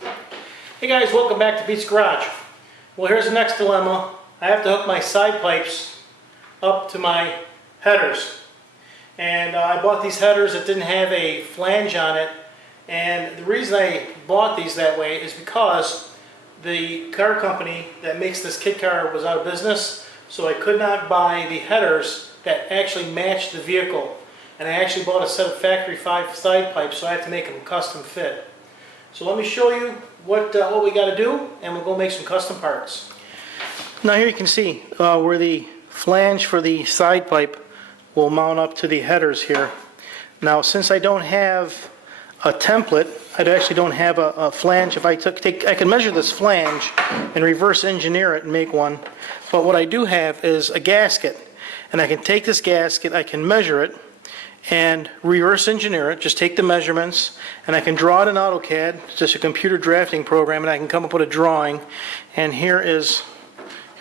Hey guys, welcome back to Pete's Garage. Well, here's the next dilemma. I have to hook my side pipes up to my headers. And I bought these headers that didn't have a flange on it. And the reason I bought these that way is because the car company that makes this kit car was out of business. So I could not buy the headers that actually matched the vehicle. And I actually bought a set of factory 5 side pipes, so I had to make them custom fit. So let me show you what we got to do, and we'll go make some custom parts. Now here you can see where the flange for the side pipe will mount up to the headers here. Now since I don't have a template, I actually don't have a flange. If I I can measure this flange and reverse engineer it and make one. But what I do have is a gasket, and I can take this gasket, I can measure it, and reverse engineer it, just take the measurements, and I can draw it in AutoCAD, it's just a computer drafting program, and I can come up with a drawing. And here's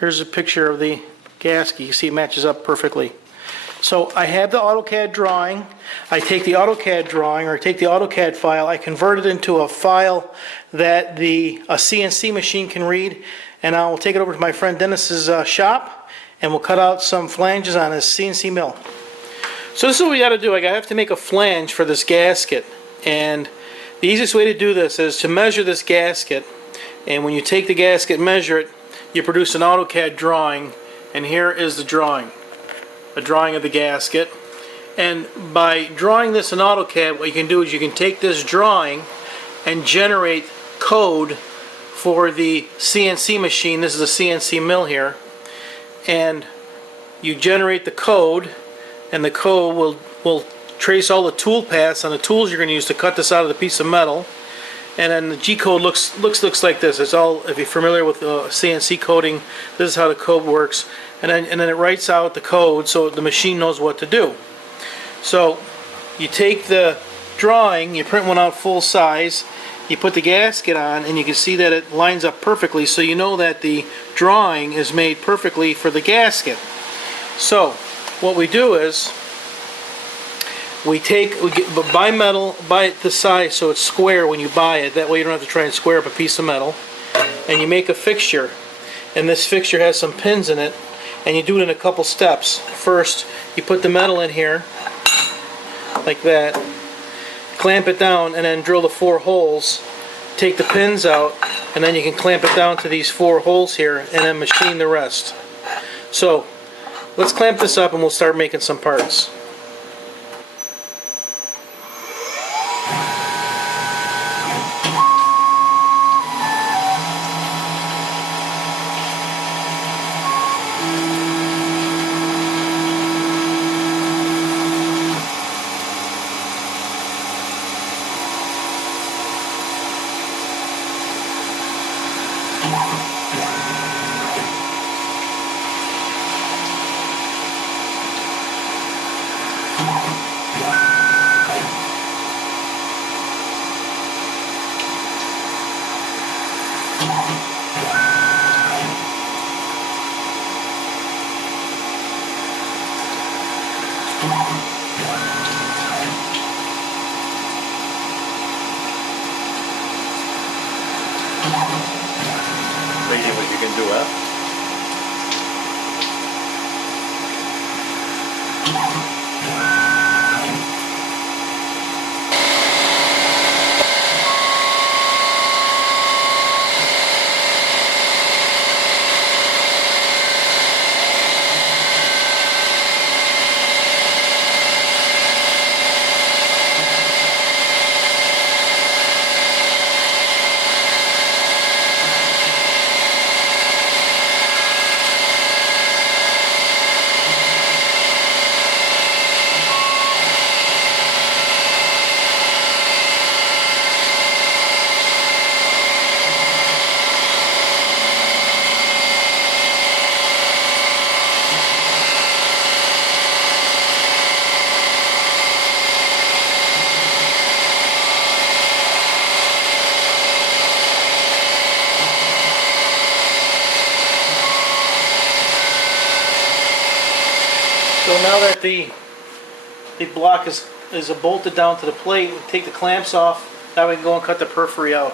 a picture of the gasket. You see it matches up perfectly. So I have the AutoCAD drawing. I take the AutoCAD drawing, or take the AutoCAD file, I convert it into a file that a CNC machine can read, and I'll take it over to my friend Dennis's shop, and we'll cut out some flanges on his CNC mill. So this is what we got to do. I have to make a flange for this gasket, and the easiest way to do this is to measure this gasket, and when you take the gasket, measure it, you produce an AutoCAD drawing, and here is the drawing, a drawing of the gasket. And by drawing this in AutoCAD, what you can do is you can take this drawing and generate code for the CNC machine. This is a CNC mill here, and you generate the code, and the code will trace all the tool paths on the tools you're going to use to cut this out of the piece of metal. And then the G code looks like this. It's all, if you're familiar with CNC coding, this is how the code works. And then it writes out the code so the machine knows what to do. So you take the drawing, you print one out full size, you put the gasket on, and you can see that it lines up perfectly, so you know that the drawing is made perfectly for the gasket. So what we do is we buy metal, buy it the size so it's square when you buy it. That way you don't have to try and square up a piece of metal. And you make a fixture, and this fixture has some pins in it, and you do it in a couple steps. First, you put the metal in here like that, clamp it down, and then drill the 4 holes. Take the pins out, and then you can clamp it down to these 4 holes here, and then machine the rest. So let's clamp this up and we'll start making some parts. Crazy what you can do, huh? So now that the block is bolted down to the plate, we take the clamps off. Now we can go and cut the periphery out.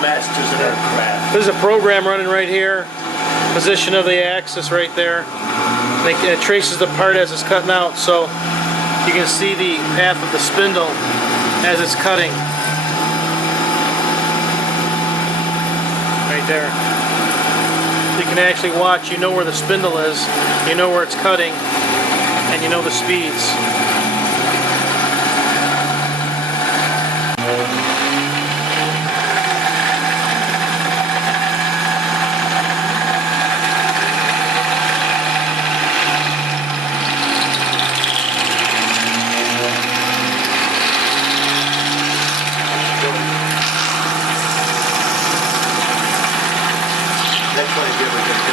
Masters of our craft. There's a program running right here. Position of the axis right there. It traces the part as it's cutting out, so you can see the path of the spindle as it's cutting. Right there. You can actually watch, you know where the spindle is, you know where it's cutting, and you know the speeds. Next one is good with the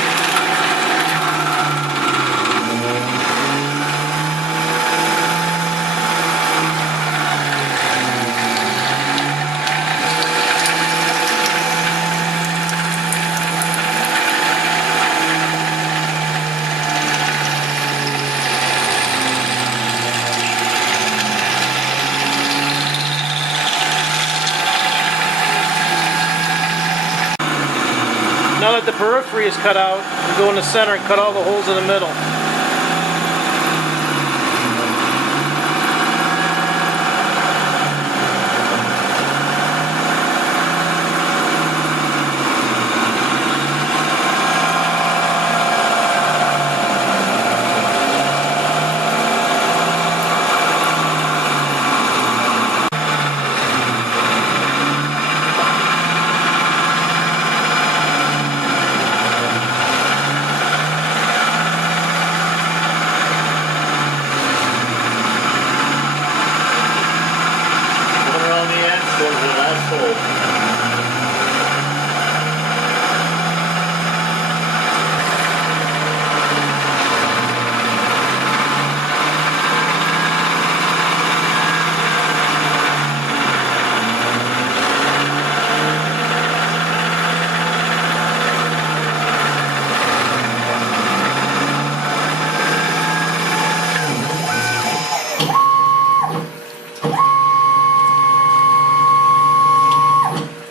Now that the periphery is cut out, we go in the center and cut all the holes in the middle.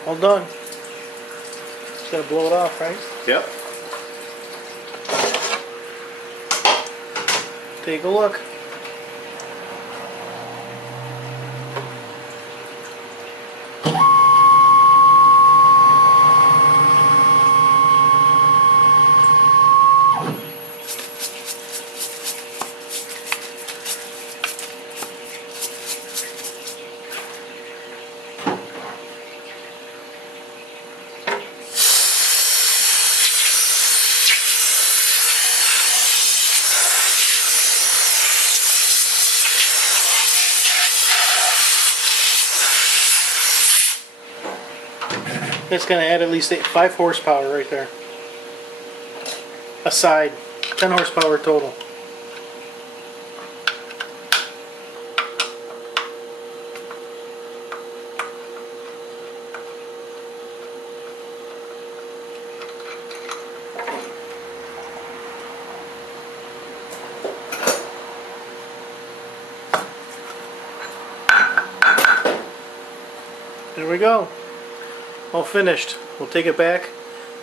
All done. Just gotta blow it off, right? Yep. Take a look. It's going to add at least 5 horsepower right there. Aside, 10 horsepower total. There we go. All finished. We'll take it back,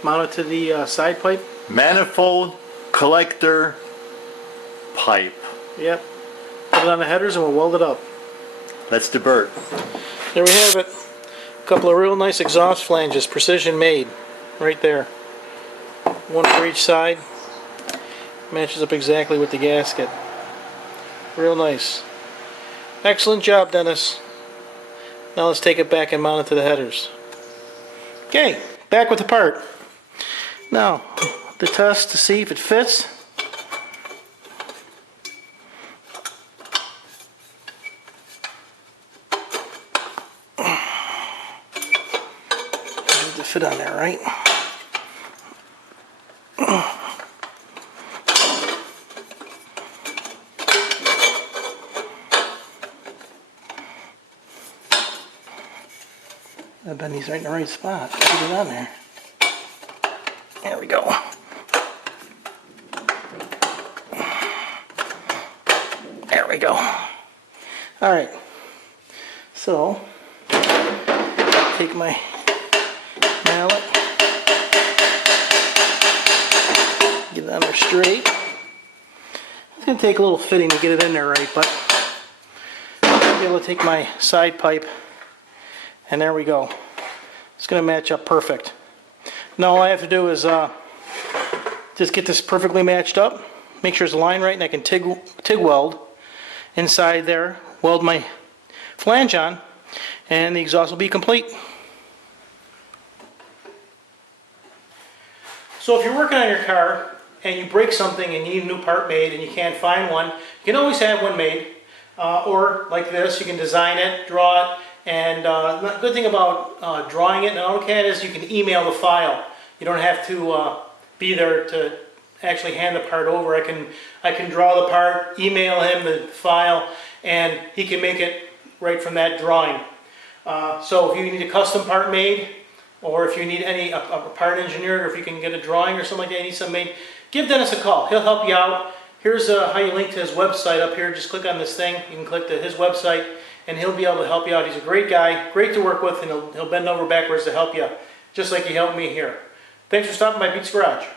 mount it to the side pipe. Manifold collector pipe. Yep. Put it on the headers and we'll weld it up. That's the bird. There we have it. A couple of real nice exhaust flanges, precision made, right there. One for each side. Matches up exactly with the gasket. Real nice. Excellent job, Dennis. Now let's take it back and mount it to the headers. Okay, back with the part. Now, the test to see if it fits. Need to fit on there, right? I bet he's right in the right spot. Put it on there. There we go. There we go. Alright. So, take my mallet, get it on there straight. It's going to take a little fitting to get it in there right, but I'll be able to take my side pipe, and there we go. It's going to match up perfect. Now all I have to do is just get this perfectly matched up, make sure it's aligned right, and I can TIG weld inside there, weld my flange on, and the exhaust will be complete. So if you're working on your car and you break something and you need a new part made and you can't find one, you can always have one made. Or like this, you can design it, draw it, and the good thing about drawing it in AutoCAD is you can email the file. You don't have to be there to actually hand the part over. I can draw the part, email him the file, and he can make it right from that drawing. So if you need a custom part made, or if you need a part engineered, or if you can get a drawing or something like that, you need something made, give Dennis a call. He'll help you out. Here's how you link to his website up here. Just click on this thing. You can click to his website, and he'll be able to help you out. He's a great guy, great to work with, and he'll bend over backwards to help you, just like he helped me here. Thanks for stopping by Pete's Garage.